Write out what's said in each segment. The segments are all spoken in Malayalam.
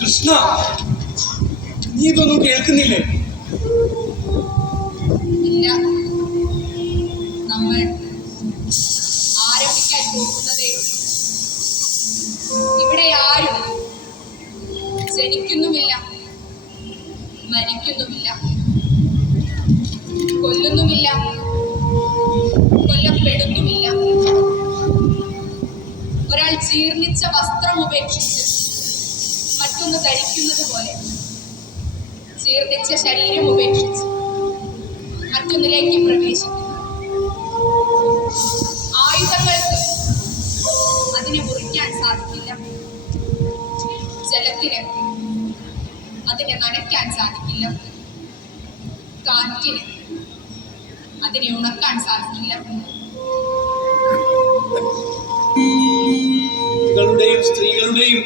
കൃഷ്ണ, നീ ഇതൊന്നും കേൾക്കുന്നില്ലേ? ഇല്ല, നമ്മൾ ആരംഭിക്കാൻ പോകുന്നതേ ഇവിടെ ആരും ജനിക്കുന്നുമില്ല, മരിക്കുന്നുമില്ല, കൊല്ലുന്നുമില്ല, കൊല്ലപ്പെടുന്നുമില്ല. ഒരാൾ ജീർണിച്ച വസ്ത്രം ഉപേക്ഷിച്ച് മറ്റൊന്ന് ധരിക്കുന്നത് പോലെ ജീർണിച്ച ശരീരം ഉപേക്ഷിച്ച് മറ്റൊന്നിലേക്ക് പ്രവേശിക്കുന്നു. ആയുധങ്ങൾക്ക് അതിനെ മുറിക്കാൻ സാധിക്കില്ല, ജലത്തിന് അതിനെ നനയ്ക്കാൻ സാധിക്കില്ല, കാറ്റിന് അതിനെ ഉണക്കാൻ സാധിക്കില്ല. കുട്ടികളുടെയും സ്ത്രീകളുടെയും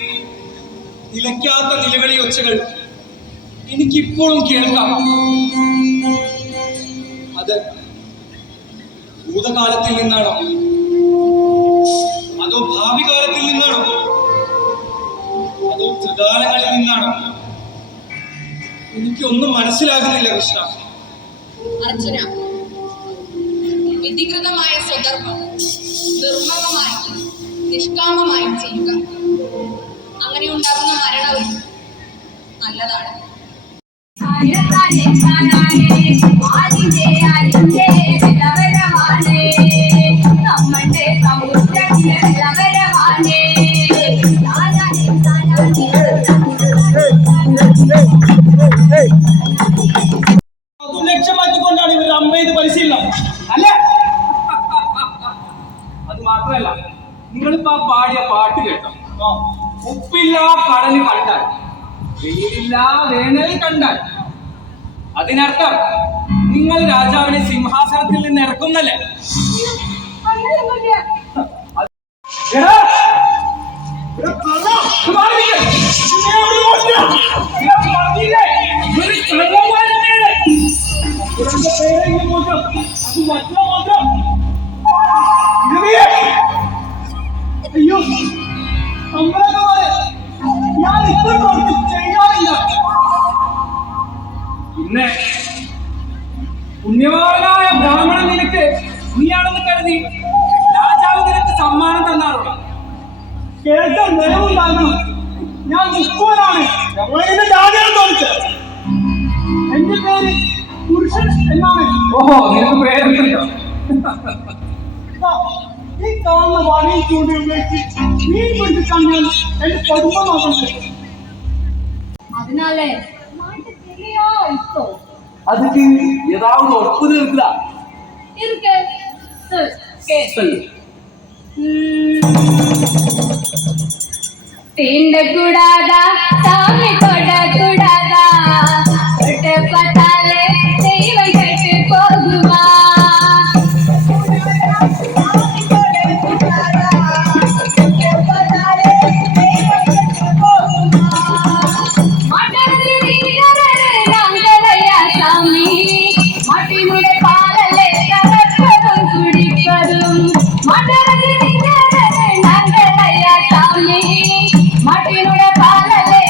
നിലയ്ക്കാത്ത നിലവിളി ഒച്ചകൾ എനിക്കിപ്പോഴും കേൾക്കാം. അത് ഭൂതകാലത്തിൽ നിന്നാണോ അതോ ഭാവി കാലത്തിൽ നിന്നാണോ അതോ ത്രികാലങ്ങളിൽ നിന്നാണോ? എനിക്കൊന്നും മനസ്സിലാകുന്നില്ല കൃഷ്ണ. അർജുന, വിധികൃതമായ സ്വധർമ്മം നിർമ്മമമായി നിഷ്കാമമായി ചെയ്യുക. അങ്ങനെ ഉണ്ടാകുന്ന മരണവും നല്ലതാണ്. ലക്ഷ്യമാക്കിക്കൊണ്ടാണ് ഇവർ അമ്പത് പരിശീലനം അല്ല. അത് മാത്രമല്ല, നിങ്ങളിപ്പോ ആ പാടിയ പാട്ട് കേട്ടോ, ഉപ്പില്ല കടല് കണ്ടാൽ വെയിലില്ല വേനൽ കണ്ടാൽ, അതിനർത്ഥം നിങ്ങൾ രാജാവിനെ സിംഹാസനത്തിൽ നിന്ന് ഇറക്കുന്നല്ലേ? അയ്യോ, ഞാൻ ഇപ്പോഴും ചെയ്യാറില്ല. പിന്നെ പുണ്യവാനായ ബ്രാഹ്മണൻ നിനക്ക് നീയാണെന്ന് കരുതി രാജാവ് നിനക്ക് സമ്മാനം തന്നാറുള്ള കേട്ട നിലവുണ്ടാകണം. ഞാൻ മുക്കുവനാണ്, എന്റെ പേര് പുരുഷൻ എന്നാണ്. ഓഹോ, നിനക്ക് പേരുണ്ടല്ലോ. ഈ കാണുന്ന വഴിയിൽ ചൂണ്ടി ഉപയോഗിച്ച് മീൻ പിടിച്ചിട്ടാണ് ഞാൻ എന്റെ കുടുംബം നോക്കുന്നത്. അതിനാലേ அதுக்கு ஏதாவது ஒப்புதல் இருக்குதா? இருக்கு. தீண்டக்கூடாதா, சாமி தொடக்கூடாதா, தொட்டு பார்த்தாலே தெய்வம் கெட்டு போகுமா? மட்டினுடைய பாலலே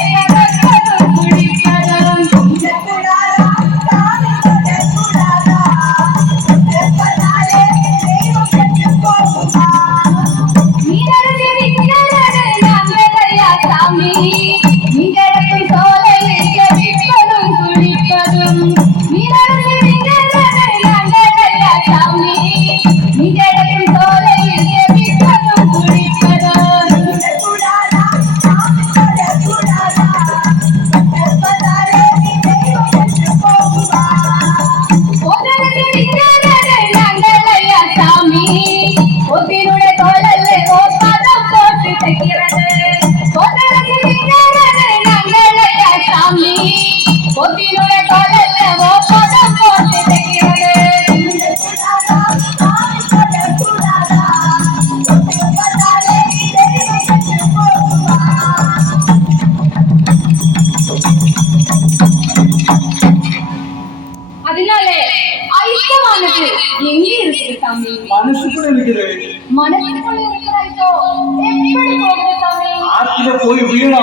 ஆத்துல போய் வீணா.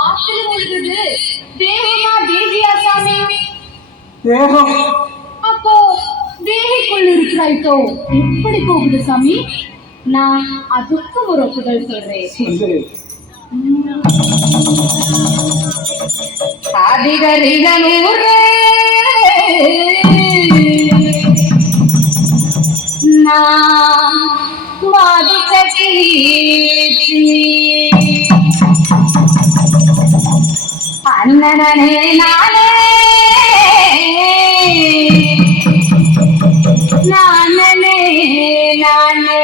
ஆத்துல விழுந்தது தேவமா தேவியா சாமி? தேகம். அப்போ தேவிக்குள் இருக்கிற ஐட்டோ எப்படி போகுது சாமி? நான் அதுக்கு ஒரு ஒப்புதல் சொல்றேன். சொல்லு. அதிகரிகனூரே நான் வாதிச்சீ அண்ணனே நானே நானே நானே